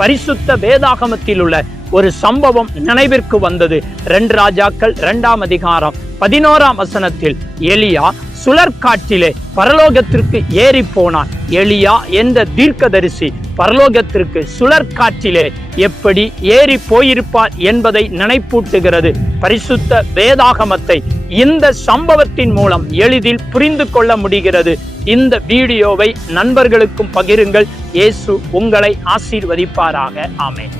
பரிசுத்த வேதாகமத்தில் உள்ள ஒரு சம்பவம் நினைவிற்கு வந்தது. 2 ராஜாக்கள் 2ஆம் அதிகாரம் 11ஆம் வசனத்தில் எலியா சுழற்காற்றிலே பரலோகத்திற்கு ஏறி போனான். எலியா என்ற தீர்க்கதரிசி பரலோகத்திற்கு சுழற்காற்றிலே எப்படி ஏறி போயிருப்பார் என்பதை நினைப்பூட்டுகிறது. பரிசுத்த வேதாகமத்தை இந்த சம்பவத்தின் மூலம் எளிதில் புரிந்து கொள்ள முடிகிறது. இந்த வீடியோவை நண்பர்களுக்கும் பகிருங்கள். இயேசு உங்களை ஆசீர்வதிப்பாராக. ஆமென்.